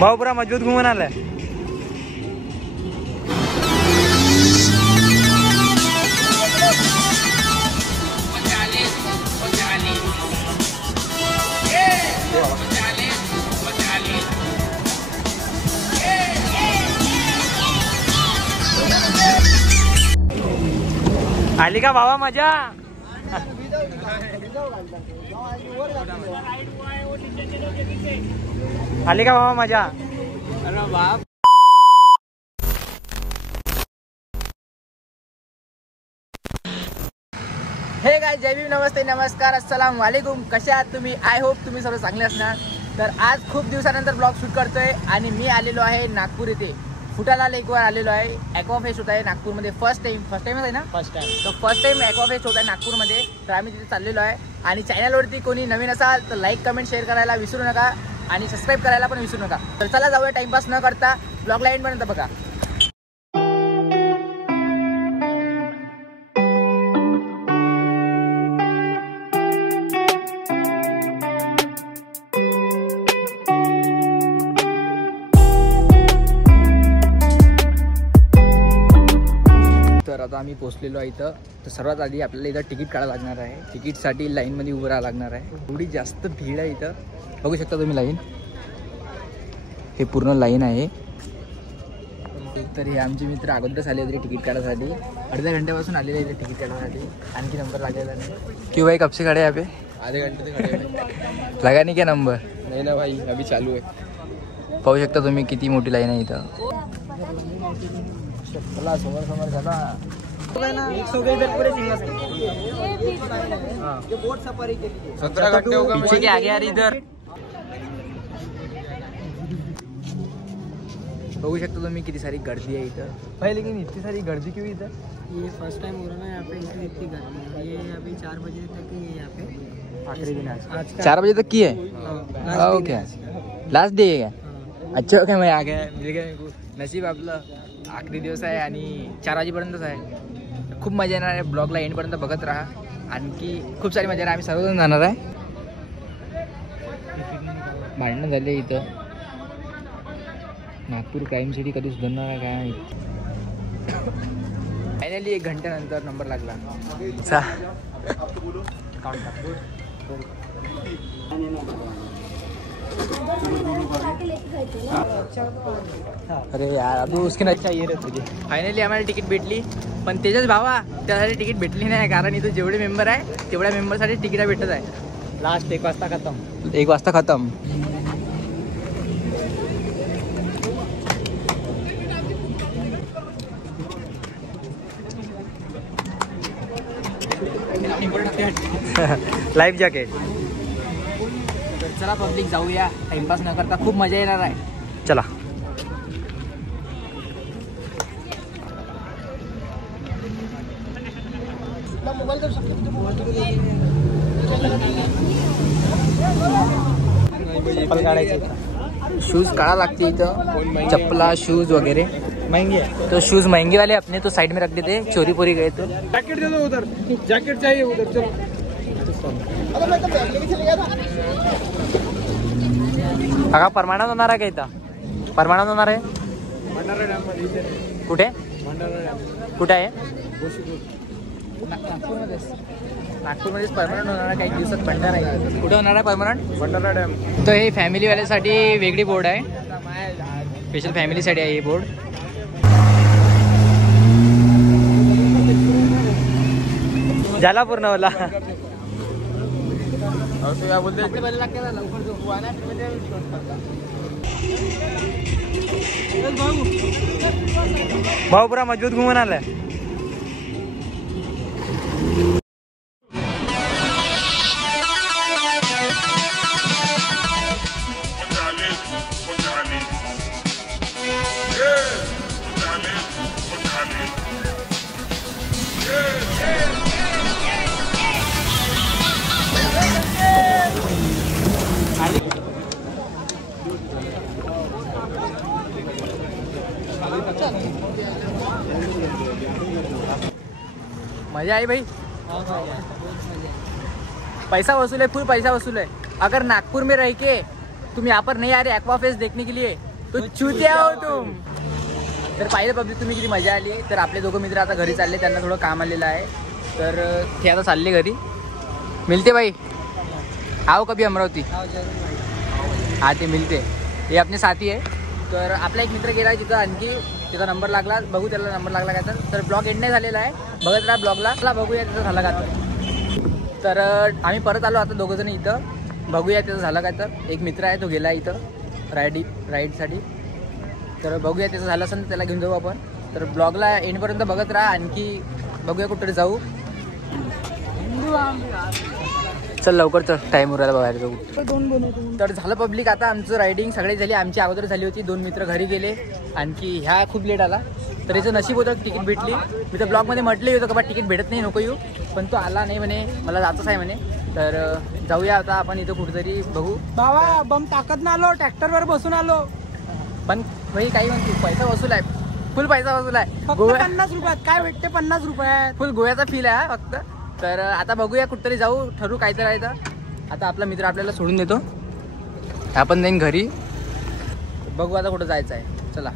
भाऊ पूरा मजबूत घूमून आलाय. आली का भावा मजा. आली का भावा मजा. अरे बाप. हे गाइस, जय भीम, नमस्ते, नमस्कार, अस्सलाम वालेकुम. कशा आहात तुम्ही? आय होप तुम्ही सर्व चांगले असणार. तर आज खूप दिवसानंतर ब्लॉग शूट करतोय आणि मी आलेलो आहे नागपूर येथे. फुटाला लेकवर आलेलो आहे. ॲक्वा फेस्ट होत आहे नागपूरमध्ये. फर्स्ट टाइम आहे ना. फर्स्ट टाइम ॲक्वा फेस्ट होत आहे नागपूरमध्ये. तर आम्ही तिथे चाललेलो आहे. आणि चॅनलवरती कोणी नवीन असाल तर लाईक, कमेंट, शेअर करायला विसरू नका आणि सबस्क्राईब करायला पण विसरू नका. तर चला जाऊया, टाइमपास न करता ब्लॉगला एंडपर्यंत बघा. तर आता आम्ही पोहोचलेलो आहे इथं. तर सर्वात आधी आपल्याला इथं तिकीट काढायला लागणार आहे. तिकीटसाठी लाईनमध्ये उभं राहावं लागणार आहे. एवढी जास्त भीड आहे इथं, बघू शकता तुम्ही लाईन. हे पूर्ण लाईन आहे. तर हे आमचे मित्र अगोदरच आले होते तिकीट काढायसाठी. अर्ध्या घंट्यापासून आलेले इथे तिकीट काढायसाठी. आणखी नंबर लागेला नाही. क्यों भाई, कब से खड़े यहाँ पे? आधे घंटे से खड़े हैं. लगा नहीं क्या नंबर? नहीं ना भाई, अभी चालू आहे. पाहू शकता तुम्ही किती मोठी लाईन आहे इथं. चला समोर समोर चला. पीछे के आगे यार इधर. बघू शकता तुम्ही किती सारी गर्दी है इधर. भाई लेकिन इतनी सारी गर्दी क्यों इधर? ये फर्स्ट टाइम हो रहा है यहाँ पे, इसलिए इतनी गर्दी है. ये अभी 4 बजे तक ही है यहाँ पे. आखिरी दिन आज 4 बजे तक की है. ओके, लास्ट डे है. अच्छा ओके, मैं आ गया, मिल गया. नशीब आपलं. आखरी दिवस आहे आणि 4 वाजेपर्यंतच आहे. खूप मजा येणार आहे. ब्लॉगला एंडपर्यंत बघत राहा. आणखी खूप सारी मजा येणार. आम्ही सर्वजण जाणार आहे. भांडणं झाले इथं. नागपूर क्राईम सिटी कधी सुधारणार आहे काय माहिती. फायनली 1 घंट्यानंतर नंबर लागला. अरे यार, अभी उसकी अच्छा ये रे तुझे. फायनली आम्हाला तिकीट भेटली. पण त्याच्याच भावा त्यासाठी तिकीट भेटली नाही. कारण इथं जेवढे मेंबर आहे तेवढ्या मेंबरसाठी तिकीट भेटत आहे. लास्ट 1 वाजता खत्म. 1 वाजता खतम. Life jacket. चला पब्लिक जाऊया, टाइमपास न करता. खूप मजा येणार आहे. चला. शूज काढा लागते इथं. चप्पला, शूज वगैरे महंगी है. तो शूज महंगे वाले अपने तो साइड में रख देते. चोरी पोरी गए तो. जैकेट दे दो उधर. जैकेट चाहिए उधर. चलो. काका परमानंट होणार आहे का इथं? परमानंट होणार आहे. कुठे कुठे आहे? नागपूरमध्येच परमनंट होणार आहे. काही दिवसात भंडारा आहे. कुठे होणार आहे परमानंट? भंडारा डॅम. तर हे फॅमिलीवाल्यासाठी वेगळी बोर्ड आहे. स्पेशल फॅमिलीसाठी आहे ही बोर्ड. झाला पूर्ण होला. भाऊ पुरा मजबूत घुमून आलाय. मजा आई भाई. पैसा वसूल है, फुल पैसा वसूल है. अगर नागपुर में रह के तुम यहाँ पर नहीं आ रहे एक्वाफेस्ट देखने के लिए तो चूतिया हो तुम. तर पाहिलं पब्लिक तुम्ही किती मजा आली. तर आपले दोघं मित्र आता घरी चालले, त्यांना थोडं काम आलेलं आहे तर ते आता चालले घरी. मिलते भाई, आओ कभी अमरावती. हा ते मिलते, हे आपले साथी आहे. तर आपला एक मित्र गेला आहे तिथं, आणखी त्याचा नंबर लागला, बघू त्याला नंबर लागला काय तर ब्लॉग एंड नाही झालेला आहे, बघत राहा ब्लॉगला. बघूया त्याचा झाला का तर आम्ही परत आलो आता दोघं जण इथं. बघूया त्याचं झालं काय तर. एक मित्र आहे तो गेला इथं राईडसाठी, तर बघूया त्याचं झालं असेल तर त्याला घेऊन जाऊ आपण. तर ब्लॉगला एंडपर्यंत बघत राहा, आणखी बघूया कुठे जाऊ. चल लवकर चल, टाइम उरायला बाहेर जाऊ. तर झालं पब्लिक, आता आमचं रायडिंग सगळी झाली. आमची अगोदर झाली होती, 2 मित्र घरी गेले, आणखी ह्या खूप लेट आला. तर याचं नशीब होतं तिकीट भेटली. मी तर ब्लॉगमध्ये म्हटलंही होतं का बा तिकीट भेटत नाही, नको येऊ, पण तो आला नाही म्हणे, मला जायचंच आहे म्हणे. तर जाऊया आता आपण इथं कुठेतरी बघू. बाबा बम ताकद ना आलो, ट्रॅक्टरवर बसून आलो. पण भाई काही म्हणतो, पैसा वसूल आहे, फुल पैसा वसूल आहे. फक्त 50 रुपयात काय भेटते, 50 रुपयात फुल गोव्याचा फील आहे फक्त. तर आता बघूया कुठतरी जाऊ, ठरू काय तर आहे. तर आता आपला मित्र आपल्याला सोडून देतो, आपण जाईन घरी. बघू आता कुठं जायचं आहे, चला.